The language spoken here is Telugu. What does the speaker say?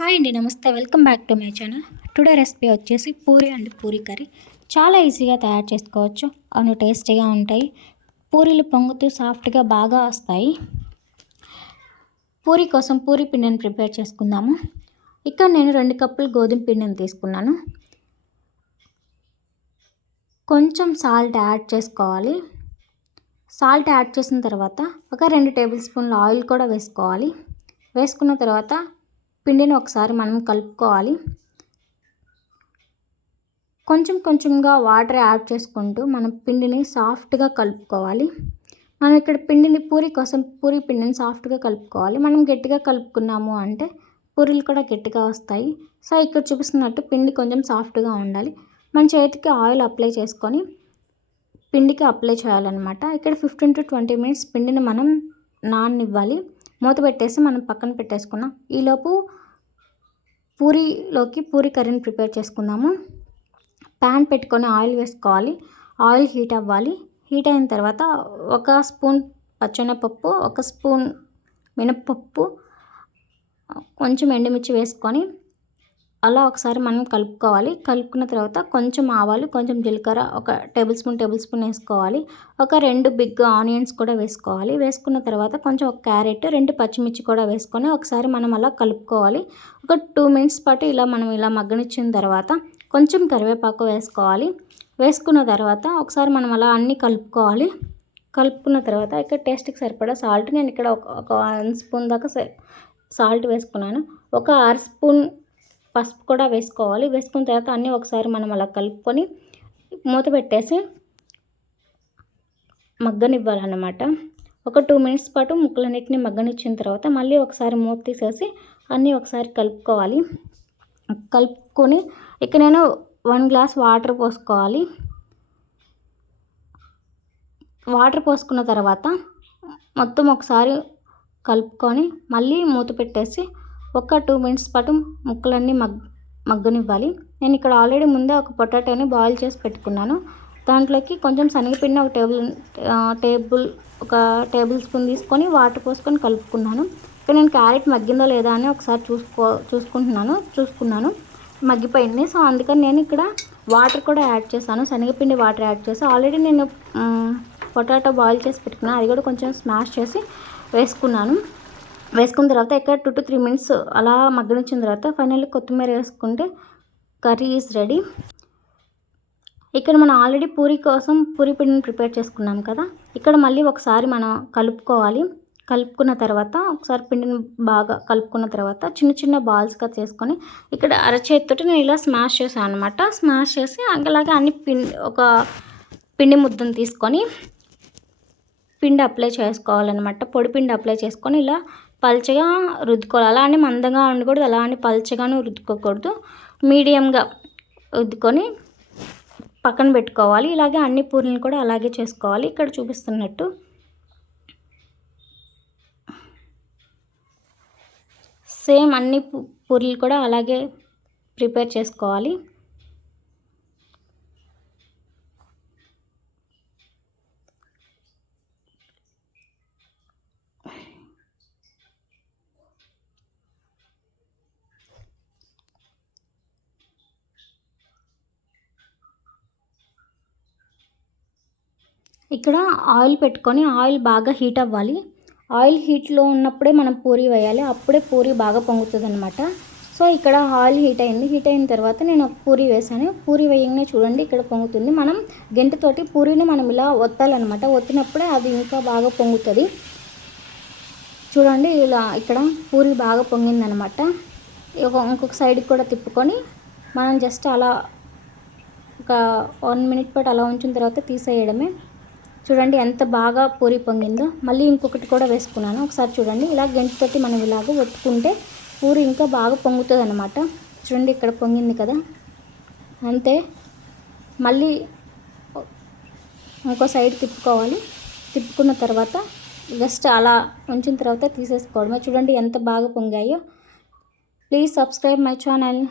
హాయ్ అండి నమస్తే. Welcome back to my channel. Today recipe వచ్చేసి పూరి అండ్ పూరి కర్రీ. చాలా ఈజీగా తయారు చేసుకోవచ్చు. అవును టేస్టీగా ఉంటాయి. పూరీలు పొంగుతూ సాఫ్ట్గా బాగా వస్తాయి. పూరి కోసం పూరి పిండిని ప్రిపేర్ చేసుకుందాము. ఇక్కడ నేను రెండు కప్పులు గోధుమ పిండిని తీసుకున్నాను. కొంచెం సాల్ట్ యాడ్ చేసుకోవాలి. సాల్ట్ యాడ్ చేసిన తర్వాత ఒక రెండు టేబుల్ స్పూన్ల ఆయిల్ కూడా వేసుకోవాలి. వేసుకున్న తర్వాత పిండిని ఒకసారి మనం కలుపుకోవాలి. కొంచెం కొంచెంగా వాటర్ యాడ్ చేసుకుంటూ మనం పిండిని సాఫ్ట్గా కలుపుకోవాలి. మనం ఇక్కడ పిండిని పూరి కోసం పూరి పిండిని సాఫ్ట్గా కలుపుకోవాలి. మనం గట్టిగా కలుపుకున్నాము అంటే పూరీలు కూడా గట్టిగా వస్తాయి. సో ఇక్కడ చూపిస్తున్నట్టు పిండి కొంచెం సాఫ్ట్గా ఉండాలి. మన చేతికి ఆయిల్ అప్లై చేసుకొని పిండికి అప్లై చేయాలన్నమాట. ఇక్కడ ఫిఫ్టీన్ టు ట్వంటీ మినిట్స్ పిండిని మనం నాననివ్వాలి. మూత పెట్టేసి మనం పక్కన పెట్టేసుకున్నాం. ఈలోపు పూరీలోకి పూరి కర్రీని ప్రిపేర్ చేసుకుందాము. ప్యాన్ పెట్టుకొని ఆయిల్ వేసుకోవాలి. ఆయిల్ హీట్ అవ్వాలి. హీట్ అయిన తర్వాత ఒక స్పూన్ పచ్చనపప్పు ఒక స్పూన్ మినప్పప్పు కొంచెం ఎండుమిర్చి వేసుకొని అలా ఒకసారి మనం కలుపుకోవాలి. కలుపుకున్న తర్వాత కొంచెం ఆవాలు కొంచెం జీలకర్ర ఒక టేబుల్ స్పూన్ టేబుల్ స్పూన్ వేసుకోవాలి. ఒక రెండు బిగ్ ఆనియన్స్ కూడా వేసుకోవాలి. వేసుకున్న తర్వాత కొంచెం ఒక క్యారెట్ రెండు పచ్చిమిర్చి కూడా వేసుకొని ఒకసారి మనం అలా కలుపుకోవాలి. ఒక టూ మినిట్స్ పాటు ఇలా మనం ఇలా మగ్గనిచ్చిన తర్వాత కొంచెం కరివేపాకు వేసుకోవాలి. వేసుకున్న తర్వాత ఒకసారి మనం అలా అన్నీ కలుపుకోవాలి. కలుపుకున్న తర్వాత ఇక్కడ టేస్ట్కి సరిపడా సాల్ట్. నేను ఇక్కడ ఒక వన్ స్పూన్ దాకా సాల్ట్ వేసుకున్నాను. ఒక ఆరు స్పూన్ పసుపు కూడా వేసుకోవాలి. వేసుకున్న తర్వాత అన్నీ ఒకసారి మనం అలా కలుపుకొని మూత పెట్టేసి మగ్గనివ్వాలన్నమాట. ఒక టూ మినిట్స్ పాటు ముక్కలన్నిటిని మగ్గనిచ్చిన తర్వాత మళ్ళీ ఒకసారి మూత తీసేసి అన్నీ ఒకసారి కలుపుకోవాలి. కలుపుకొని ఇక నేను వన్ గ్లాస్ వాటర్ పోసుకోవాలి. వాటర్ పోసుకున్న తర్వాత మొత్తం ఒకసారి కలుపుకొని మళ్ళీ మూత పెట్టేసి ఒక టూ మినిట్స్ పాటు ముక్కలన్నీ మగ్ మగ్గనివ్వాలి. నేను ఇక్కడ ఆల్రెడీ ముందే ఒక పొటాటోని బాయిల్ చేసి పెట్టుకున్నాను. దాంట్లోకి కొంచెం శనగపిండి ఒక టేబుల్ టేబుల్ ఒక టేబుల్ స్పూన్ తీసుకొని వాటర్ పోసుకొని కలుపుకున్నాను. ఇక్కడ నేను క్యారెట్ మగ్గిందో లేదా అని ఒకసారి చూసుకో చూసుకుంటున్నాను చూసుకున్నాను. మగ్గిపోయింది. సో అందుకని నేను ఇక్కడ వాటర్ కూడా యాడ్ చేశాను. శనగపిండి వాటర్ యాడ్ చేసి ఆల్రెడీ నేను పొటాటో బాయిల్ చేసి పెట్టుకున్నాను. అది కూడా కొంచెం స్మాష్ చేసి వేసుకున్నాను. వేసుకున్న తర్వాత ఇక్కడ టూ టు త్రీ మినిట్స్ అలా మగ్గనిచ్చిన తర్వాత ఫైనల్లీ కొత్తిమీర వేసుకుంటే కర్రీ ఈజ్ రెడీ ఇక్కడ మనం ఆల్రెడీ పూరి కోసం పూరి పిండిని ప్రిపేర్ చేసుకున్నాం కదా. ఇక్కడ మళ్ళీ ఒకసారి మనం కలుపుకోవాలి. కలుపుకున్న తర్వాత ఒకసారి పిండిని బాగా కలుపుకున్న తర్వాత చిన్న చిన్న బాల్స్గా చేసుకొని ఇక్కడ అరచేతితోటి నేను ఇలా స్మాష్ చేశాను అనమాట స్మాష్ చేసి అలాగే అన్ని పిండి ఒక పిండి ముద్దను తీసుకొని పిండి అప్లై చేసుకోవాలన్నమాట. పొడి పిండి అప్లై చేసుకొని ఇలా పల్చగా రుద్దుకోవాలి. అలా అని మందంగా ఉండకూడదు. అలా అని పల్చగాను రుద్దుకోకూడదు. మీడియంగా రుద్దుకొని పక్కన పెట్టుకోవాలి. ఇలాగే అన్ని పూరీలను కూడా అలాగే చేసుకోవాలి. ఇక్కడ చూపిస్తున్నట్టు సేమ్ అన్ని పూరీలు కూడా అలాగే ప్రిపేర్ చేసుకోవాలి. ఇక్కడ ఆయిల్ పెట్టుకొని ఆయిల్ బాగా హీట్ అవ్వాలి. ఆయిల్ హీట్లో ఉన్నప్పుడే మనం పూరి వేయాలి. అప్పుడే పూరి బాగా పొంగుతుంది అనమాట సో ఇక్కడ ఆయిల్ హీట్ అయింది. హీట్ అయిన తర్వాత నేను ఒక పూరి వేసాను పూరి వేయంగానే చూడండి ఇక్కడ పొంగుతుంది. మనం గంటతోటి పూరిని మనం ఇలా ఒత్తాలన్నమాట. ఒత్తినప్పుడే అది ఇంకా బాగా పొంగుతుంది. చూడండి ఇలా ఇక్కడ పూరి బాగా పొంగిందనమాట ఇంకొక సైడ్కి కూడా తిప్పుకొని మనం జస్ట్ అలా ఒక వన్ మినిట్ పాటు అలా ఉంచిన తర్వాత తీసేయడమే. చూడండి ఎంత బాగా పూరి పొంగిందో. మళ్ళీ ఇంకొకటి కూడా వేసుకున్నాను. ఒకసారి చూడండి. ఇలా గంటితోటి మనం ఇలాగ ఒత్తుకుంటే పూరి ఇంకా బాగా పొంగుతుంది అనమాట చూడండి ఇక్కడ పొంగింది కదా. అంతే. మళ్ళీ ఇంకో సైడ్ తిప్పుకోవాలి. తిప్పుకున్న తర్వాత జస్ట్ అలా ఉంచిన తర్వాత తీసేసుకోవడమే. చూడండి ఎంత బాగా పొంగాయో. Please subscribe my channel.